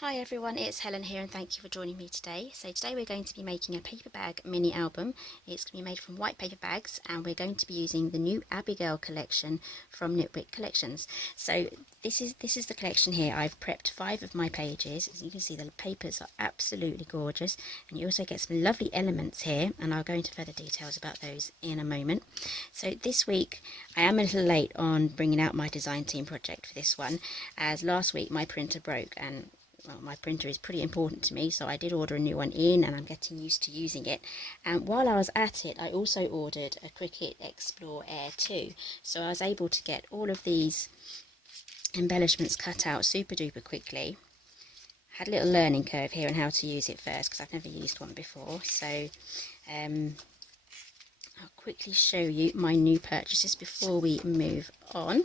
Hi everyone, it's Helen here and thank you for joining me today. So today we're going to be making a paper bag mini album. It's going to be made from white paper bags and we're going to be using the new Abigail collection from Nitwit Collections. So this is the collection here. I've prepped 5 of my pages. As you can see, the papers are absolutely gorgeous, and you also get some lovely elements here, and I'll go into further details about those in a moment. So this week I am a little late on bringing out my design team project for this one, as last week my printer broke, and well, my printer is pretty important to me, so I did order a new one in and I'm getting used to using it. And while I was at it, I also ordered a Cricut Explore Air 2, so I was able to get all of these embellishments cut out super duper quickly. Had a little learning curve here on how to use it first because I've never used one before, so I'll quickly show you my new purchases before we move on.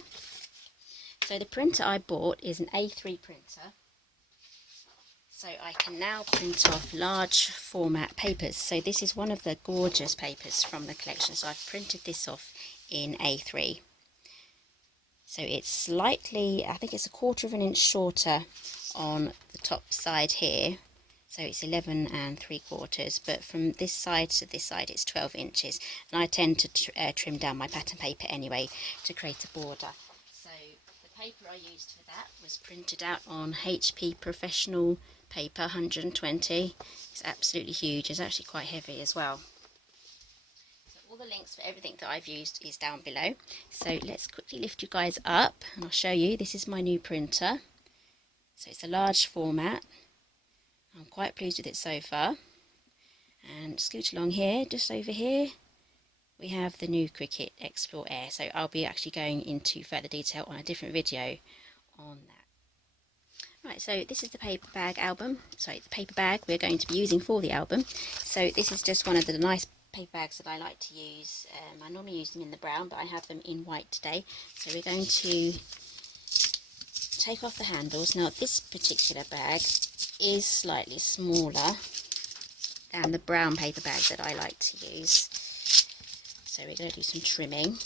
So the printer I bought is an A3 printer. So I can now print off large format papers. So this is one of the gorgeous papers from the collection. So I've printed this off in A3. So it's slightly, I think it's 1/4 inch shorter on the top side here. So it's 11 3/4, but from this side to this side it's 12 inches. And I tend to trim down my pattern paper anyway to create a border. So the paper I used for that was printed out on HP Professional paper 120. It's absolutely huge. It's actually quite heavy as well. So all the links for everything that I've used is down below. So let's quickly lift you guys up and I'll show you. This is my new printer. So it's a large format. I'm quite pleased with it so far. And scoot along here, just over here we have the new Cricut Explore Air. So I'll be actually going into further detail on a different video on that. Right, so this is the paper bag we're going to be using for the album. So this is just one of the nice paper bags that I like to use. I normally use them in the brown, but I have them in white today. So we're going to take off the handles. Now this particular bag is slightly smaller than the brown paper bag that I like to use. So we're going to do some trimming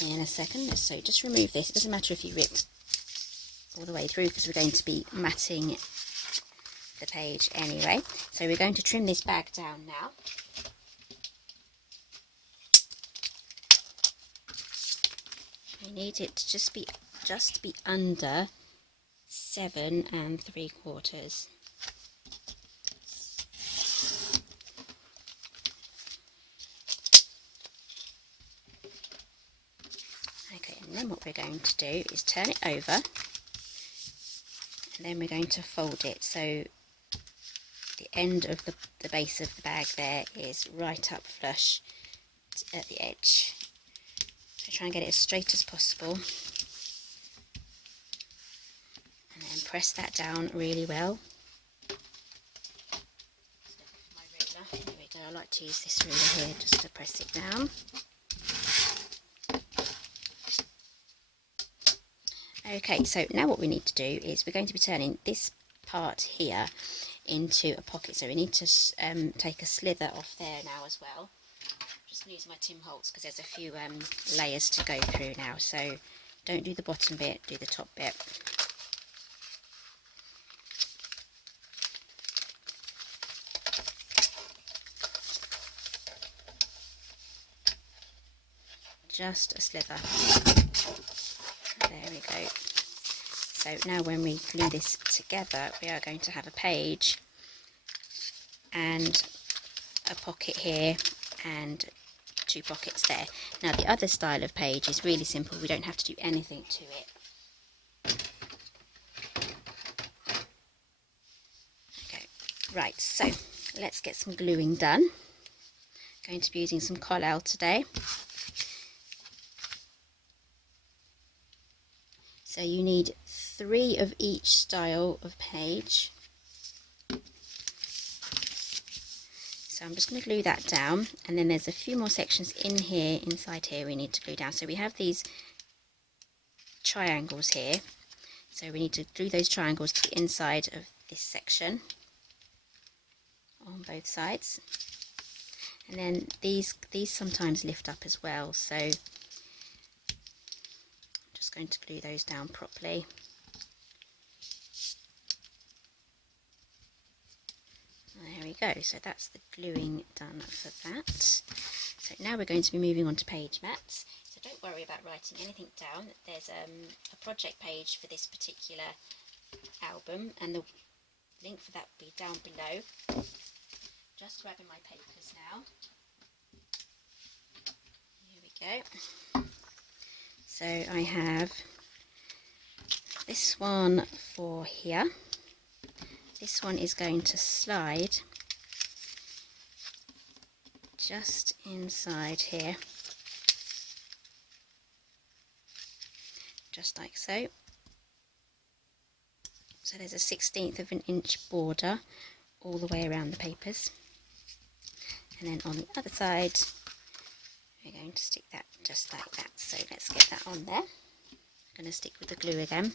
in a second. So just remove this. It doesn't matter if you rip all the way through because we're going to be matting the page anyway. So we're going to trim this bag down now. I need it to just be under 7 3/4. Okay, and then what we're going to do is turn it over. And then we're going to fold it so the end of the base of the bag there is right up flush at the edge. So try and get it as straight as possible. And then press that down really well. My ruler. There we go. I like to use this ruler here just to press it down. Okay, so now what we need to do is we're going to be turning this part here into a pocket. So we need to take a slither off there now as well. I'm just going to use my Tim Holtz because there's a few layers to go through now. So don't do the bottom bit, do the top bit. Just a slither. There we go. So now when we glue this together, we are going to have a page and a pocket here and 2 pockets there. Now the other style of page is really simple. We don't have to do anything to it. Okay, right, so let's get some gluing done. Going to be using some Collall today. So you need 3 of each style of page. So I'm just going to glue that down, and then there's a few more sections inside here we need to glue down. So we have these triangles here. So we need to glue those triangles to the inside of this section on both sides. And then these sometimes lift up as well. So going to glue those down properly. go, so that's the gluing done for that. So now we're going to be moving on to page mats. So don't worry about writing anything down. There's a project page for this particular album, and the link for that will be down below. Just grabbing my papers now. Here we go. So I have this one for here. This one is going to slide just inside here, just like so. So there's a 1/16 of an inch border all the way around the papers, and then on the other side we're going to stick that just like that. So let's get that on there. I'm going to stick with the glue again.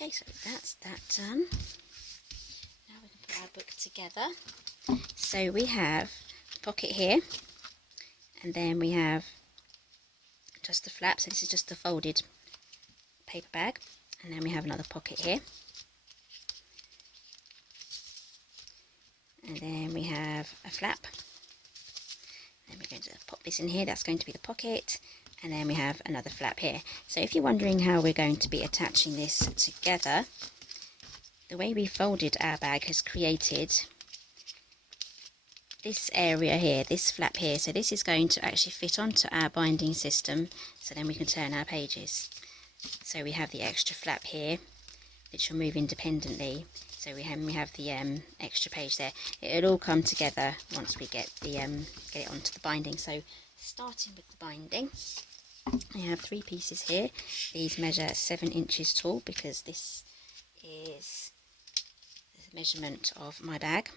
Okay, so that's that done. Now we can put our book together. So we have a pocket here, and then we have just the flap. So this is just a folded paper bag, and then we have another pocket here, and then we have a flap. Then we're going to pop this in here. That's going to be the pocket. And then we have another flap here. So if you're wondering how we're going to be attaching this together, the way we folded our bag has created this area here, this flap here. So this is going to actually fit onto our binding system, so then we can turn our pages. So we have the extra flap here, which will move independently. So we have the extra page there. It'll all come together once we get it onto the binding. So starting with the binding, I have 3 pieces here. These measure 7 inches tall because this is the measurement of my bag.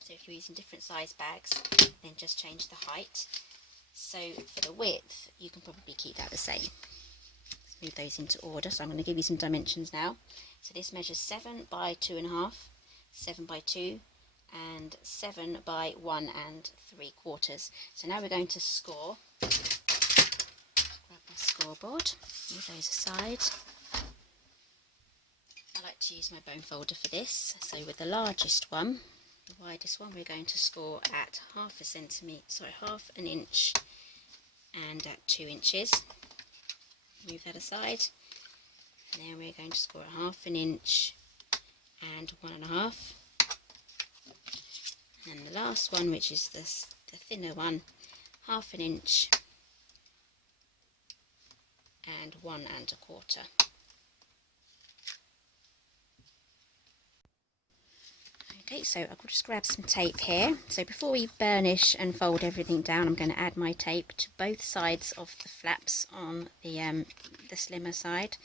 So if you're using different size bags, then just change the height. So for the width, you can probably keep that the same. Let's move those into order. So I'm going to give you some dimensions now. So this measures 7 by 2.5, 7 by 2, and 7 by 1 3/4. So now we're going to score. Grab my scoreboard, move those aside. I like to use my bone folder for this. So with the largest one, the widest one, we're going to score at half an inch and at 2 inches. Move that aside. And then we're going to score at half an inch and 1.5. And the last one, which is the thinner one, half an inch and 1.25. Okay, so I'll just grab some tape here. So before we burnish and fold everything down, I'm going to add my tape to both sides of the flaps on the slimmer side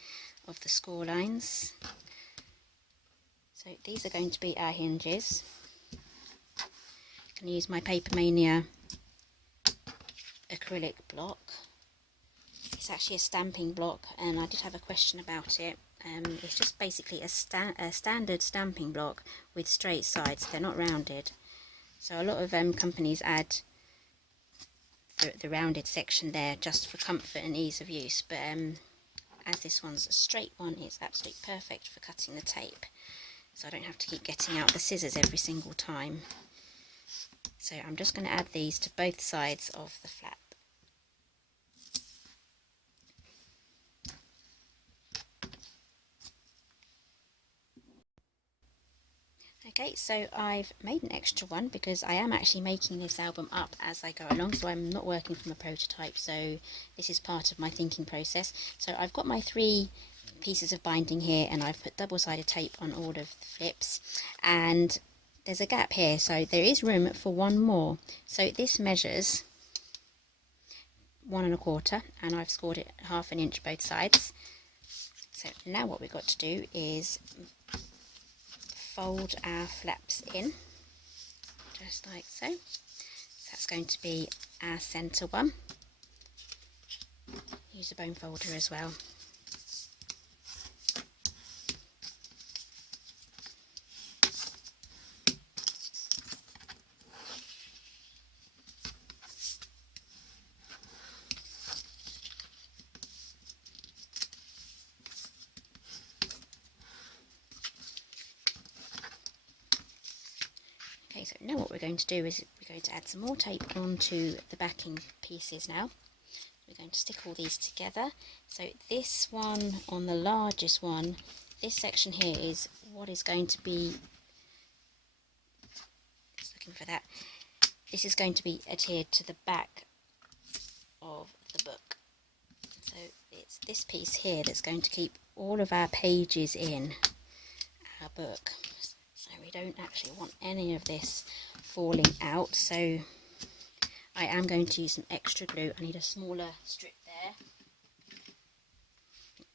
of the score lines. So these are going to be our hinges. I can use my Paper Mania acrylic block. It's actually a stamping block, and I did have a question about it. It's just basically a standard stamping block with straight sides. They're not rounded. So a lot of companies add the rounded section there just for comfort and ease of use. But as this one's a straight one, it's absolutely perfect for cutting the tape. So I don't have to keep getting out the scissors every single time. So I'm just going to add these to both sides of the flap. Okay, so I've made an extra one because I am actually making this album up as I go along, so I'm not working from a prototype, so this is part of my thinking process. So I've got my 3 pieces of binding here, and I've put double-sided tape on all of the flips, and there's a gap here, so there is room for one more. So this measures 1.25, and I've scored it half an inch both sides. So now what we've got to do is fold our flaps in, just like so. That's going to be our centre one. Use a bone folder as well. now what we're going to do is we're going to add some more tape onto the backing pieces now. We're going to stick all these together. So this one, on the largest one, this section here is what is going to be, just looking for that, this is going to be adhered to the back of the book. So it's this piece here that's going to keep all of our pages in our book. So we don't actually want any of this falling out. So I am going to use some extra glue. I need a smaller strip there.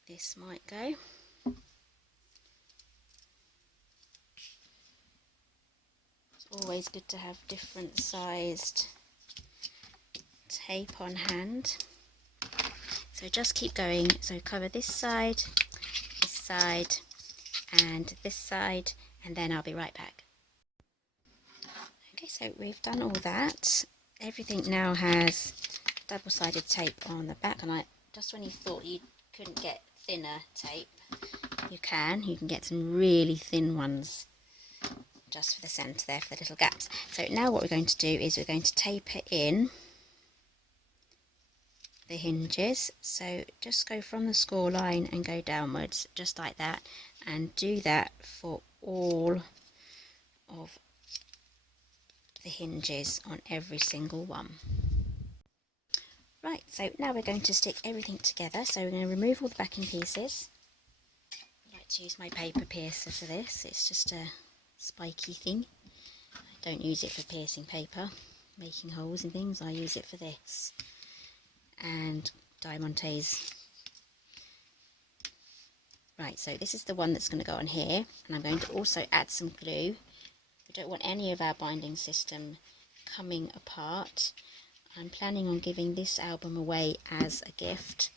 This might go. It's always good to have different sized tape on hand. So just keep going. So cover this side, and this side, and then I'll be right back. Okay, so we've done all that. Everything now has double-sided tape on the back, and I just when you thought you couldn't get thinner tape, you can get some really thin ones just for the centre there, for the little gaps. So now what we're going to do is we're going to taper in the hinges. So just go from the score line and go downwards just like that, and do that for all of the hinges on every single one. Right, so now we're going to stick everything together. So we're going to remove all the backing pieces. I like to use my paper piercer for this. It's just a spiky thing. I don't use it for piercing paper, making holes and things. I use it for this. And diamantes. Right, so this is the one that's going to go on here, and I'm going to also add some glue. We don't want any of our binding system coming apart. I'm planning on giving this album away as a gift,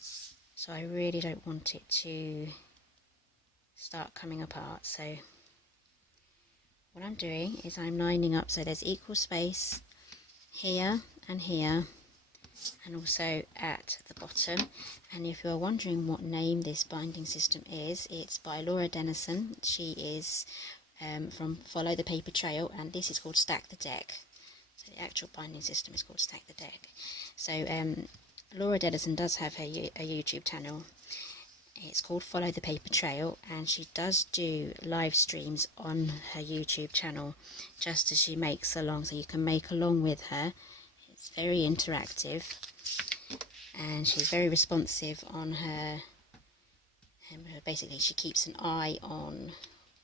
so I really don't want it to start coming apart. So what I'm doing is I'm lining up so there's equal space here and here, and also at the bottom. And if you're wondering what name this binding system is, it's by Laura Dennison. She is from Follow the Paper Trail, and this is called Stack the Deck. So the actual binding system is called Stack the Deck. So Laura Dennison does have a YouTube channel. It's called Follow the Paper Trail, and she does do live streams on her YouTube channel just as she makes along, so you can make along with her. It's very interactive, and she's very responsive on her. Basically, she keeps an eye on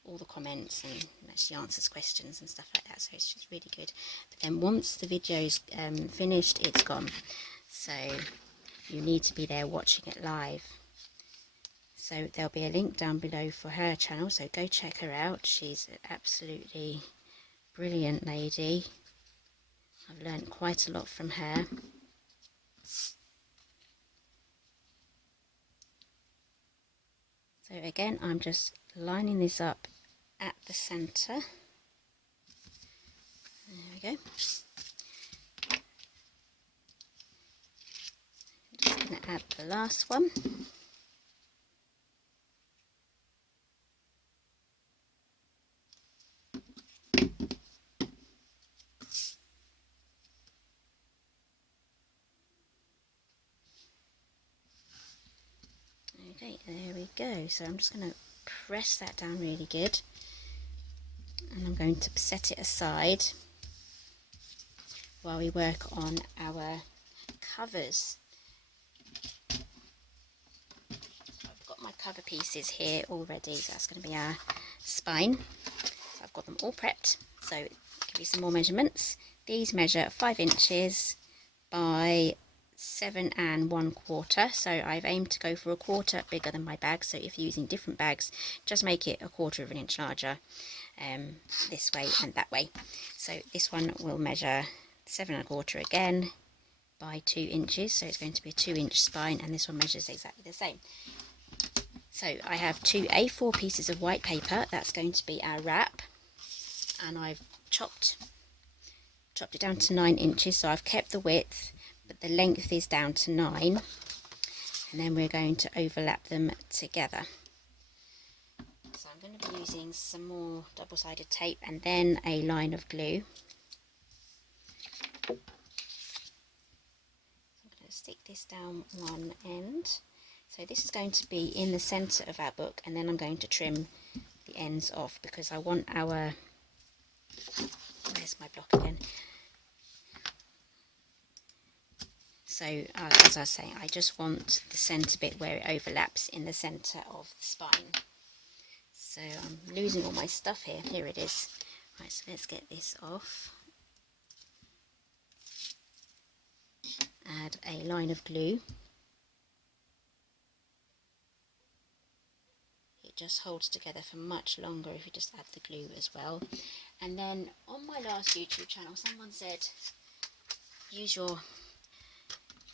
all the comments, and she answers questions and stuff like that. So it's just really good. But then once the video's finished, it's gone. So you need to be there watching it live. So there'll be a link down below for her channel. So go check her out. She's an absolutely brilliant lady. I've learned quite a lot from her. So again, I'm just lining this up at the centre. There we go. I'm just going to add the last one. Okay, there we go. So I'm just going to press that down really good, and I'm going to set it aside while we work on our covers. So I've got my cover pieces here already, so that's going to be our spine. So I've got them all prepped. So I'll give you some more measurements. These measure 5 inches by 7 1/4, so I've aimed to go for a quarter bigger than my bag. So if you're using different bags, just make it a 1/4 of an inch larger, this way and that way. So this one will measure 7 1/4 again by 2 inches, so it's going to be a 2-inch spine, and this one measures exactly the same. So I have 2 A4 pieces of white paper. That's going to be our wrap, and I've chopped it down to 9 inches, so I've kept the width, but the length is down to 9, and then we're going to overlap them together. So I'm going to be using some more double-sided tape and then a line of glue. I'm going to stick this down one end. So this is going to be in the centre of our book, and then I'm going to trim the ends off because I want our, where's my block again? So as I was saying, I just want the centre bit where it overlaps in the centre of the spine. So I'm losing all my stuff here. Here it is. Right, so let's get this off. Add a line of glue. It just holds together for much longer if you just add the glue as well. And then on my last YouTube channel, someone said use your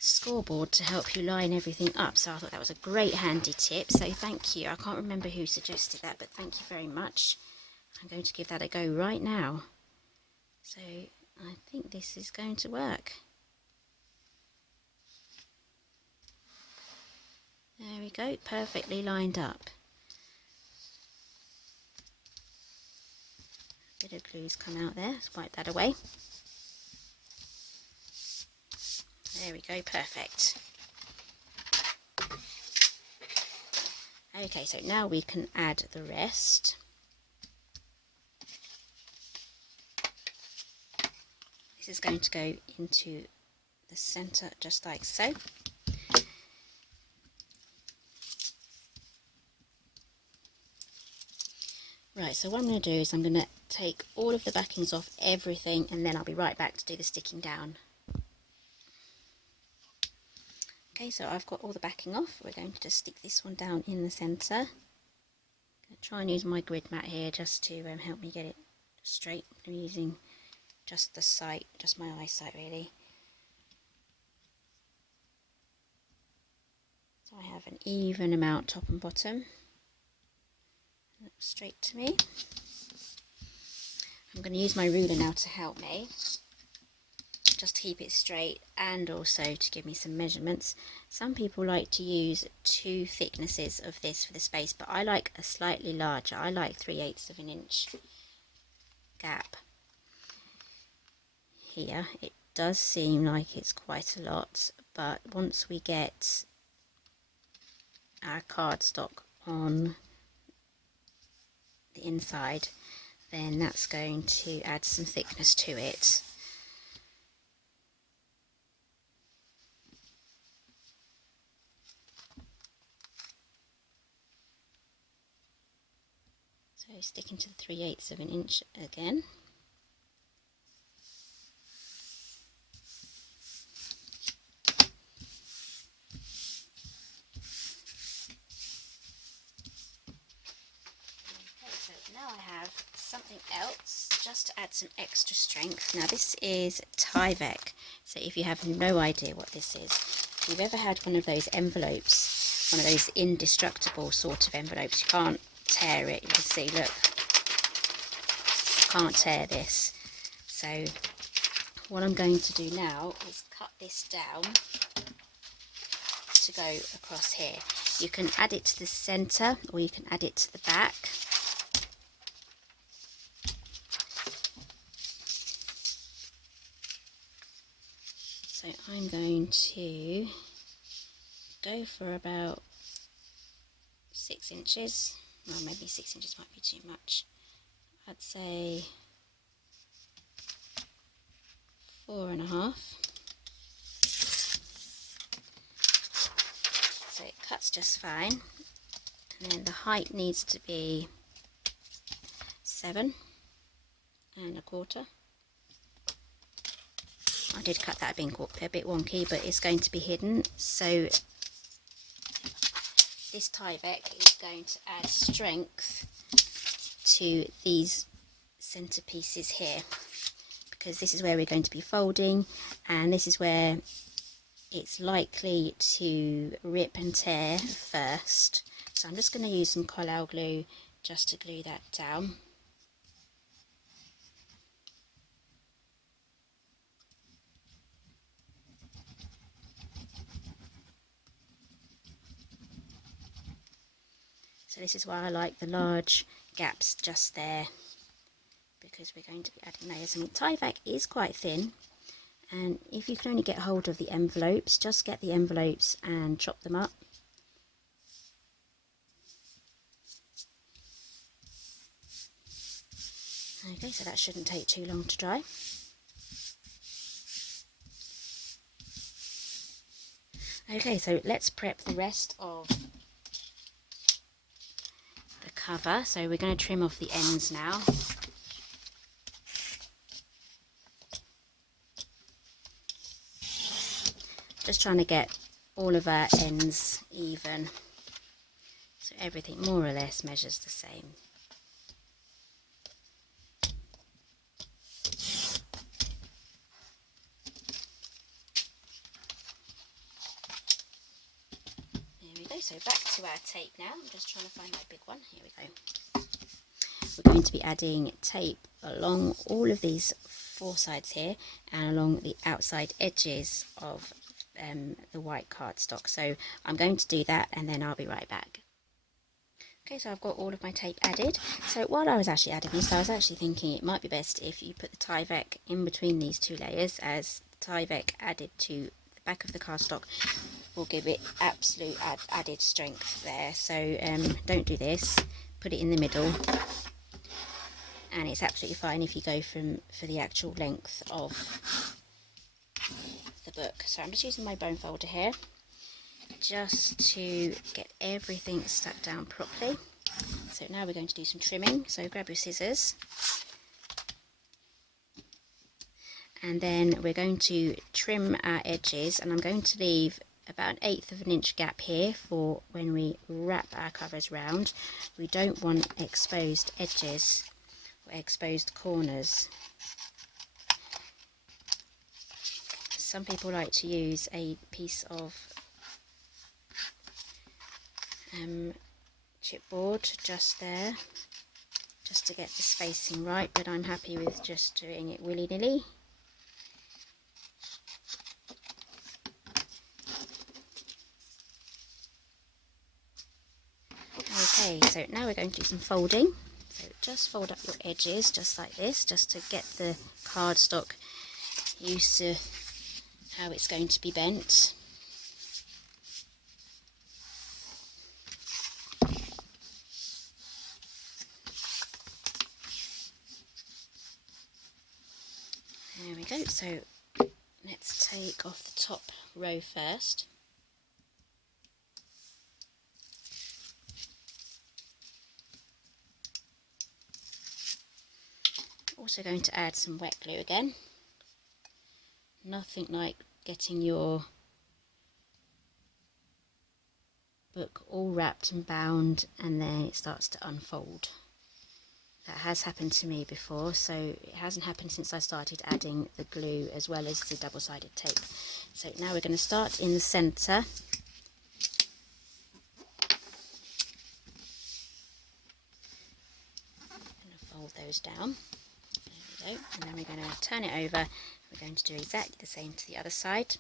scoreboard to help you line everything up, so I thought that was a great handy tip, so thank you. I can't remember who suggested that, but thank you very much. I'm going to give that a go right now. So I think this is going to work. There we go, perfectly lined up. A bit of glue's come out there, let's wipe that away. There we go, perfect. Okay, so now we can add the rest. This is going to go into the centre just like so. Right, so what I'm going to do is I'm going to take all of the backings off everything, and then I'll be right back to do the sticking down. Okay, so I've got all the backing off. We're going to just stick this one down in the centre. I'm going to try and use my grid mat here just to help me get it straight. I'm using just the sight, just my eyesight really. So I have an even amount top and bottom. Looks straight to me. I'm going to use my ruler now to help me. Just to keep it straight and also to give me some measurements. Some people like to use 2 thicknesses of this for the space, but I like a slightly larger. I like 3/8 of an inch gap. Here it does seem like it's quite a lot, but once we get our cardstock on the inside, then that's going to add some thickness to it. So sticking to the 3/8 of an inch again. Okay, so now I have something else just to add some extra strength. Now this is Tyvek. So if you have no idea what this is, if you've ever had one of those envelopes, one of those indestructible sort of envelopes, you can't tear it. You can see, look, can't tear this. So what I'm going to do now is cut this down to go across here. You can add it to the centre or you can add it to the back. So I'm going to go for about 6 inches. Well, maybe 6 inches might be too much. I'd say 4.5. So it cuts just fine. And then the height needs to be 7.25. I did cut that a bit wonky, but it's going to be hidden. So this Tyvek is going to add strength to these centerpieces here, because this is where we're going to be folding, and this is where it's likely to rip and tear first. So I'm just going to use some Collall glue just to glue that down. So this is why I like the large gaps just there, because we're going to be adding layers. I mean, Tyvek is quite thin, and if you can only get hold of the envelopes, just get the envelopes and chop them up. Okay, so that shouldn't take too long to dry. Okay, so let's prep the rest of the cover. So we're going to trim off the ends now. Just trying to get all of our ends even, so everything more or less measures the same. So back to our tape now. I'm just trying to find that big one. Here we go. We're going to be adding tape along all of these four sides here and along the outside edges of the white cardstock. So I'm going to do that and then I'll be right back. Okay, so I've got all of my tape added. So while I was actually adding this, I was actually thinking it might be best if you put the Tyvek in between these two layers, as the Tyvek added to the back of the cardstock will give it absolute added strength there. So don't do this, put it in the middle, and it's absolutely fine if you go for the actual length of the book. So I'm just using my bone folder here just to get everything stuck down properly. So now we're going to do some trimming. So grab your scissors, and then we're going to trim our edges, and I'm going to leave about 1/8 of an inch gap here for when we wrap our covers round. We don't want exposed edges or exposed corners. Some people like to use a piece of chipboard just there, just to get the spacing right, but I'm happy with just doing it willy-nilly. Okay, so now we're going to do some folding. So just fold up your edges just like this, just to get the cardstock used to how it's going to be bent. There we go. So let's take off the top row first. Also going to add some wet glue again. Nothing like getting your book all wrapped and bound and then it starts to unfold. That has happened to me before, so it hasn't happened since I started adding the glue as well as the double-sided tape. So now we're going to start in the centre. I'm going to fold those down. There we go. And then we're going to turn it over. We're going to do exactly the same to the other side.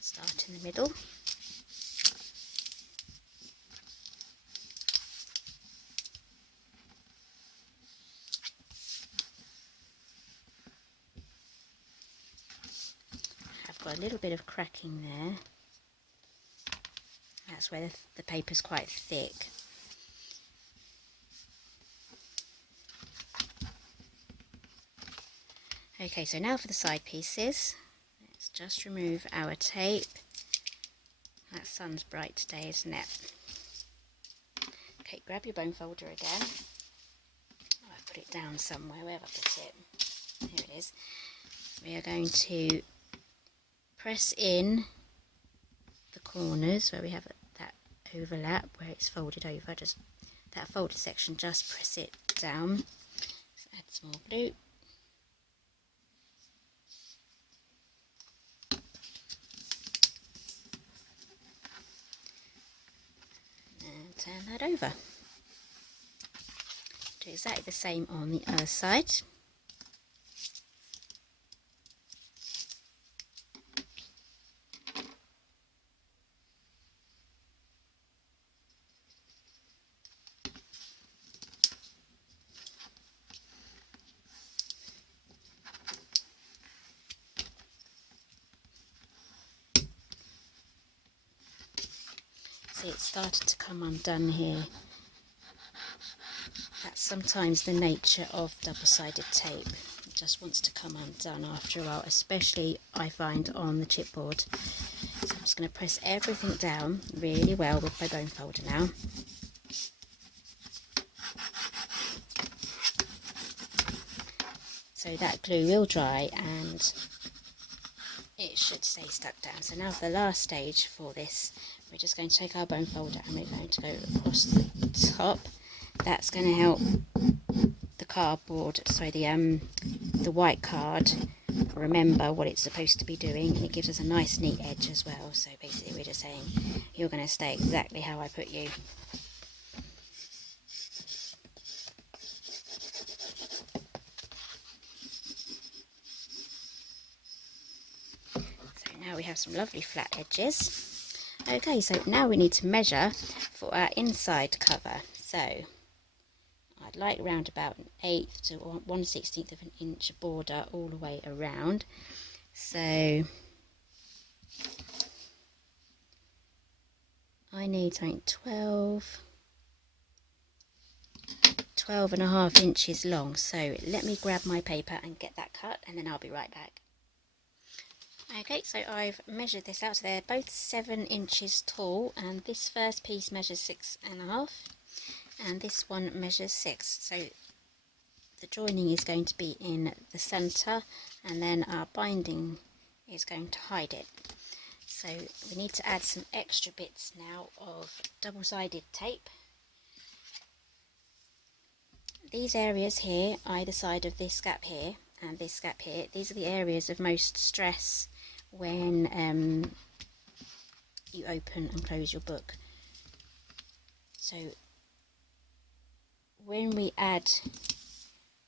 Start in the middle. I've got a little bit of cracking there. That's where the paper's quite thick. Okay, so now for the side pieces. Let's just remove our tape. That sun's bright today, isn't it? Okay, grab your bone folder again. Oh, I put it down somewhere. Where have I put it? Here it is. We are going to press in the corners where we have that overlap, where it's folded over. Just that folded section, just press it down. So add some more glue. turn that over. Do exactly the same on the other side. See, it started to come undone here. That's sometimes the nature of double-sided tape. It just wants to come undone after a while, especially I find on the chipboard. So I'm just going to press everything down really well with my bone folder now. So that glue will dry and it should stay stuck down. So now for the last stage for this, we're just going to take our bone folder and we're going to go across the top. That's going to help the cardboard, sorry, the white card remember what it's supposed to be doing, and it gives us a nice neat edge as well. So basically we're just saying you're going to stay exactly how I put you. So now we have some lovely flat edges. Okay, so now we need to measure for our inside cover. So I'd like round about 1/8 to 1/16 of an inch border all the way around. So I need something 12.5 inches long. So let me grab my paper and get that cut, and then I'll be right back. Okay, so I've measured this out. So they're both 7 inches tall, and this first piece measures 6.5, and this one measures 6. So the joining is going to be in the centre, and then our binding is going to hide it. So we need to add some extra bits now of double-sided tape. These areas here, either side of this gap here and this gap here, these are the areas of most stress when you open and close your book. So when we add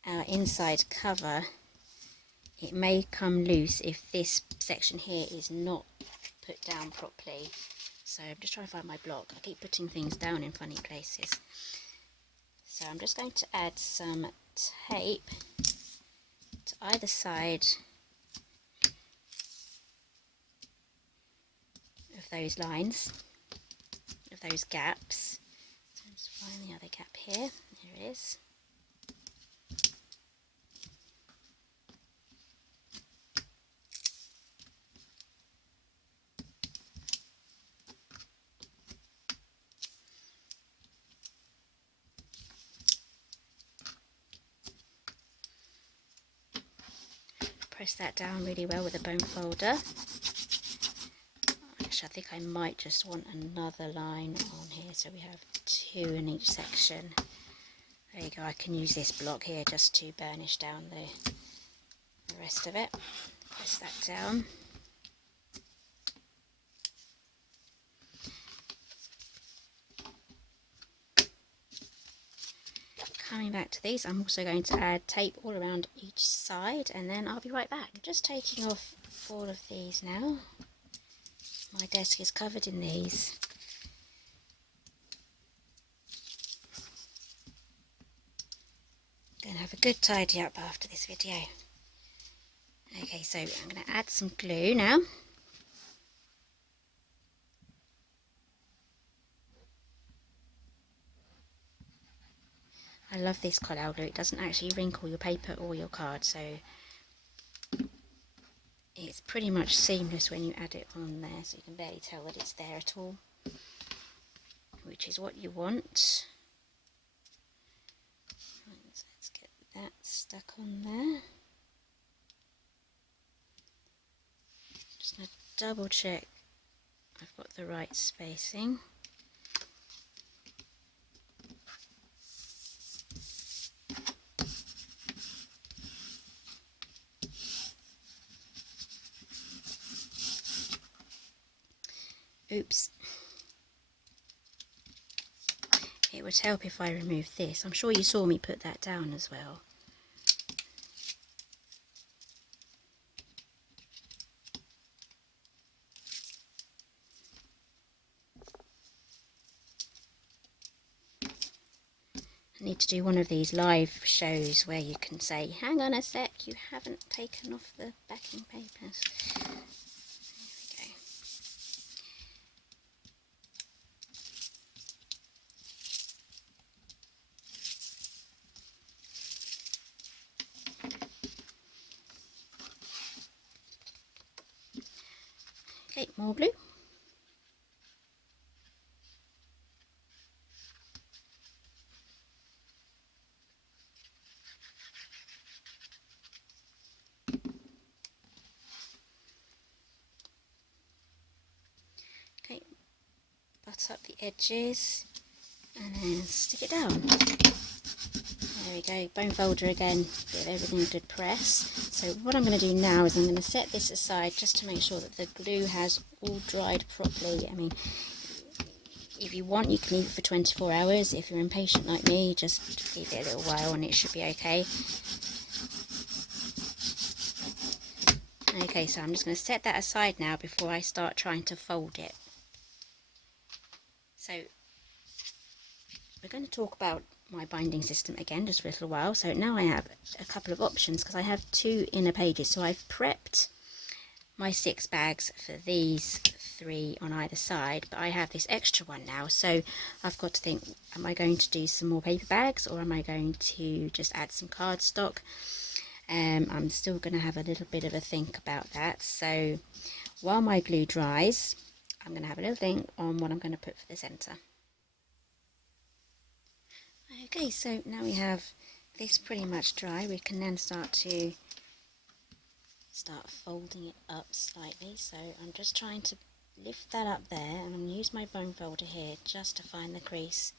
our inside cover, it may come loose if this section here is not put down properly. So I'm just trying to find my block. I keep putting things down in funny places. So I'm just going to add some tape to either side of those lines, of those gaps. So let's find the other gap here. Here it is. Press that down really well with a bone folder. Actually, I think I might just want another line on here, so we have 2 in each section. There you go. I can use this block here just to burnish down the rest of it. Press that down. Coming back to these, I'm also going to add tape all around each side, and then I'll be right back. I'm just taking off all of these now. My desk is covered in these. Going to have a good tidy up after this video. Okay, so I'm going to add some glue now. I love this Collall glue. It doesn't actually wrinkle your paper or your card, so it's pretty much seamless when you add it on there, so you can barely tell that it's there at all, which is what you want. Let's get that stuck on there. Just going to double check I've got the right spacing. Oops. it would help if I remove this. I'm sure you saw me put that down as well. I need to do one of these live shows where you can say, hang on a sec, you haven't taken off the backing papers. There we go. Okay, more glue. Okay, butt up the edges and then stick it down. There we go, bone folder again, give everything a good press. So what I'm going to do now is I'm going to set this aside just to make sure that the glue has all dried properly. I mean, if you want, you can leave it for 24 hours. If you're impatient like me, just leave it a little while and it should be okay. Okay, so I'm just going to set that aside now before I start trying to fold it. So we're going to talk about my binding system again just for a little while. So now I have a couple of options because I have 2 inner pages. So I've prepped my 6 bags for these 3 on either side, but I have this extra one now, so I've got to think, am I going to do some more paper bags or am I going to just add some cardstock? I'm still going to have a little bit of a think about that. So while my glue dries, I'm going to have a little think on what I'm going to put for the centre. Okay, so now we have this pretty much dry, we can then start folding it up slightly. So I'm just trying to lift that up there, and I'm going to use my bone folder here just to find the crease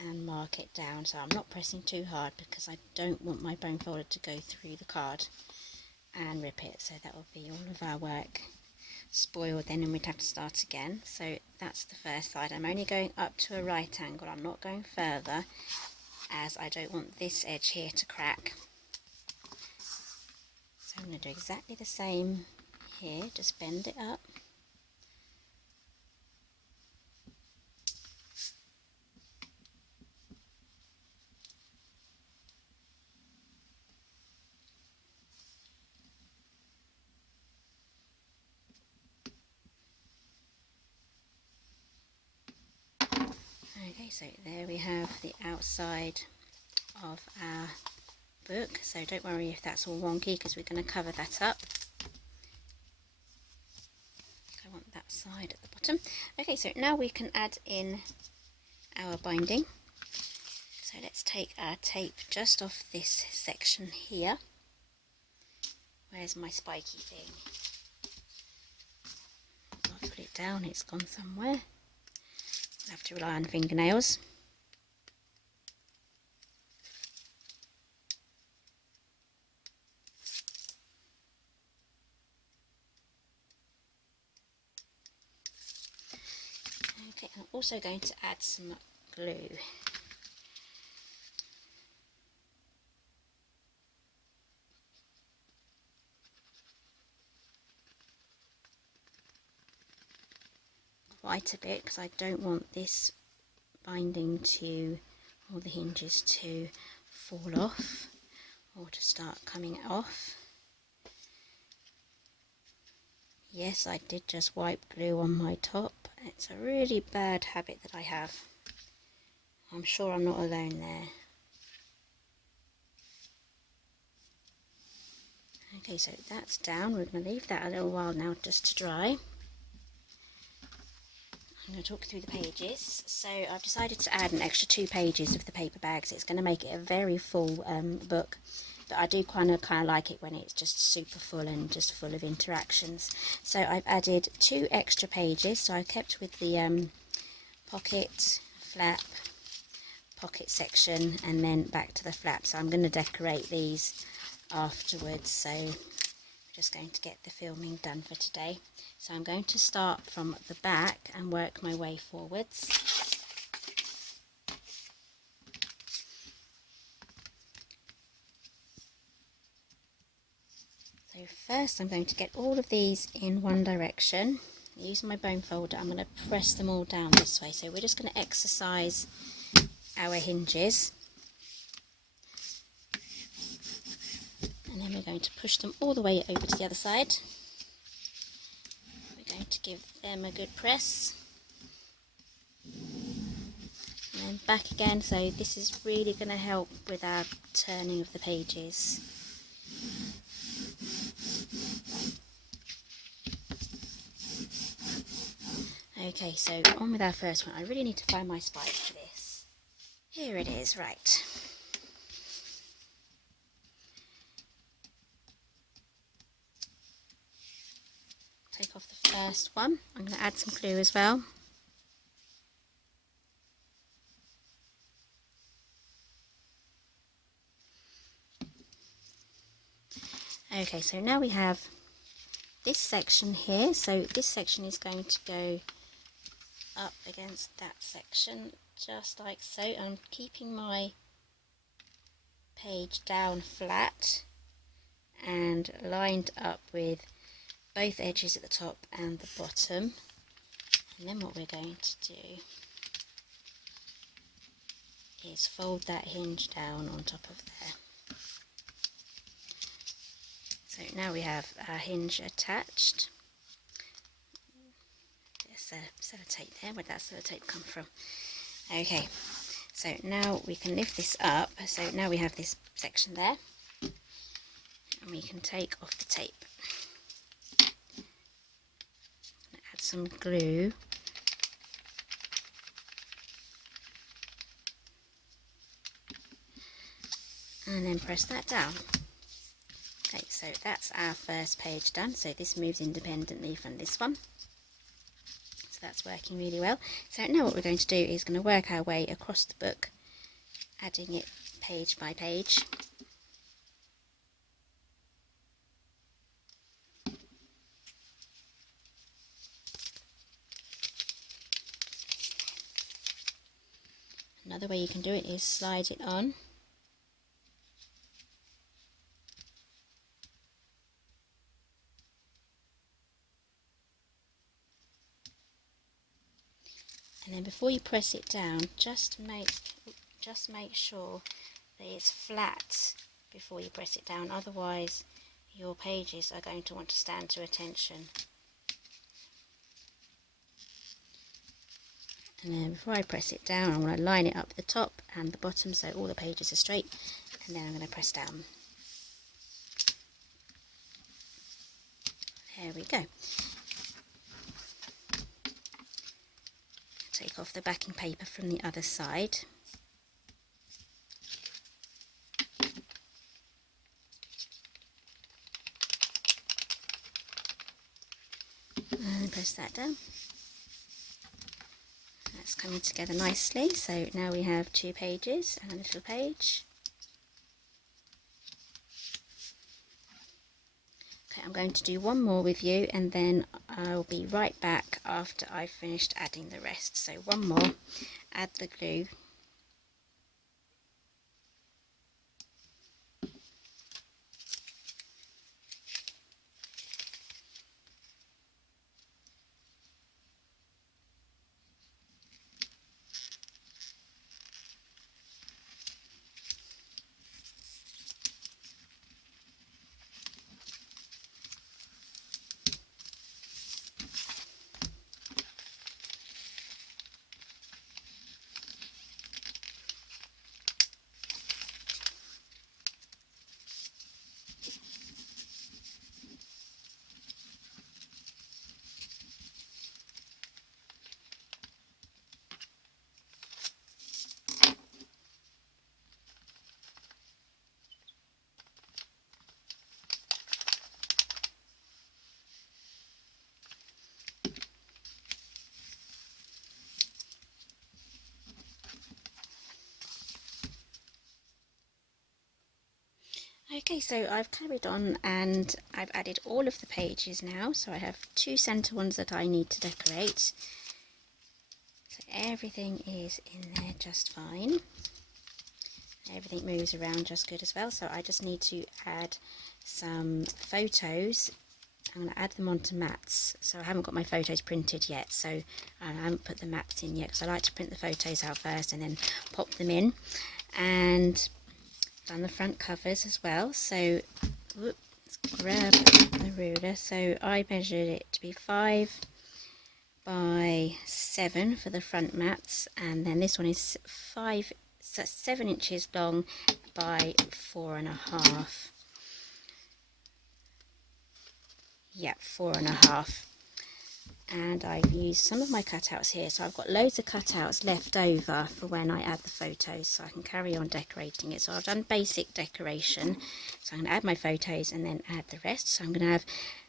and mark it down. So I'm not pressing too hard because I don't want my bone folder to go through the card and rip it, so that will be all of our work spoiled then and we'd have to start again. So that's the first side. I'm only going up to a right angle, I'm not going further as I don't want this edge here to crack. So I'm going to do exactly the same here, just bend it up. Okay, so there we have the outside of our book. So don't worry if that's all wonky because we're going to cover that up. I want that side at the bottom. Okay, so now we can add in our binding. So let's take our tape just off this section here. Where's my spiky thing? I'll put it down, it's gone somewhere. I'll have to rely on fingernails. Okay, I'm also going to add some glue. Quite a bit because I don't want this binding to, or the hinges to fall off or to start coming off. Yes, I did just wipe glue on my top. It's a really bad habit that I have. I'm sure I'm not alone there. Okay, so that's down. We're going to leave that a little while now just to dry. I'm going to talk through the pages. So I've decided to add an extra 2 pages of the paper bags. It's going to make it a very full book, but I do kind of like it when it's just super full and just full of interactions. So I've added 2 extra pages. So I kept with the pocket, flap, pocket section, and then back to the flap. So I'm going to decorate these afterwards. So we're just going to get the filming done for today. So I'm going to start from the back and work my way forwards. first I'm going to get all of these in one direction. Using my bone folder, I'm going to press them all down this way. So we're just going to exercise our hinges. And then we're going to push them all the way over to the other side. We're going to give them a good press. And then back again, so this is really going to help with our turning of the pages. Okay, so on with our first one. I really need to find my spike for this. Here it is, right. Take off the first one. I'm going to add some glue as well. Okay, so now we have this section here. So this section is going to go up against that section, just like so. I'm keeping my page down flat and lined up with both edges at the top and the bottom. And then what we're going to do is fold that hinge down on top of there. So now we have our hinge attached. There's a sellotape there. Where did that sellotape come from? Okay, so now we can lift this up. So now we have this section there, and we can take off the tape. Add some glue. And then press that down. Okay, so that's our first page done. So this moves independently from this one. So that's working really well. So now what we're going to do is going to work our way across the book, adding it page by page. Another way you can do it is slide it on. And then before you press it down, just make sure that it's flat before you press it down. Otherwise, your pages are going to want to stand to attention. And then before I press it down, I want to line it up the top and the bottom so all the pages are straight. And then I'm going to press down. There we go. Take off the backing paper from the other side. And press that down. That's coming together nicely. So now we have two pages and a little page. Okay, I'm going to do one more with you and then I'll be right back after I've finished adding the rest. So one more, add the glue. Okay, so I've carried on and I've added all of the pages now, so I have two centre ones that I need to decorate. So everything is in there just fine. Everything moves around just good as well, so I just need to add some photos. I'm going to add them onto mats. So I haven't got my photos printed yet, so I haven't put the mats in yet, because I like to print the photos out first and then pop them in. And done the front covers as well. So let's grab the ruler. So I measured it to be 5 by 7 for the front mats, and then this one is 7 inches long by 4.5. Yeah, 4.5. And I've used some of my cutouts here, so I've got loads of cutouts left over for when I add the photos, so I can carry on decorating it. So I've done basic decoration, so I'm going to add my photos and then add the rest. So I'm going to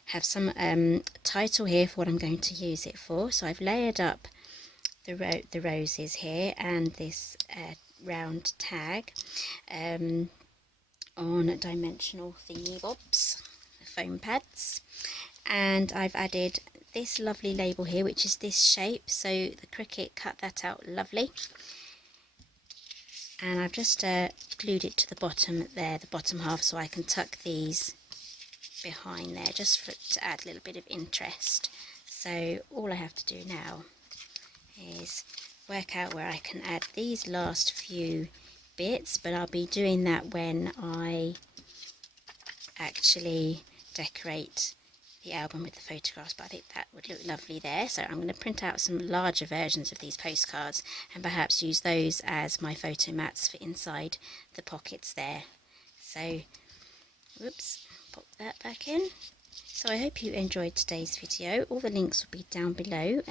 have some title here for what I'm going to use it for. So I've layered up the roses here and this round tag on dimensional thingy bobs, foam pads, and I've added this lovely label here, which is this shape. So the Cricut cut that out lovely, and I've just glued it to the bottom there, the bottom half, so I can tuck these behind there just to add a little bit of interest. So all I have to do now is work out where I can add these last few bits, but I'll be doing that when I actually decorate the album with the photographs, but I think that would look lovely there. So I'm going to print out some larger versions of these postcards and perhaps use those as my photo mats for inside the pockets there. So whoops, pop that back in. So I hope you enjoyed today's video. All the links will be down below.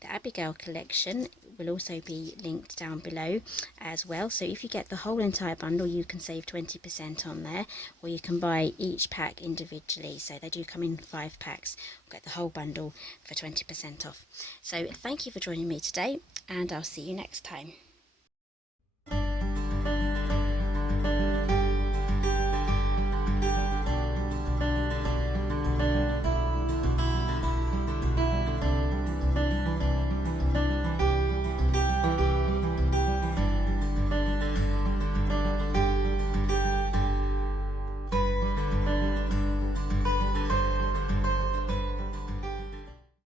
The Abigail collection will also be linked down below as well. So if you get the whole entire bundle, you can save 20% on there, or you can buy each pack individually. So they do come in 5 packs. We'll get the whole bundle for 20% off. So thank you for joining me today, and I'll see you next time.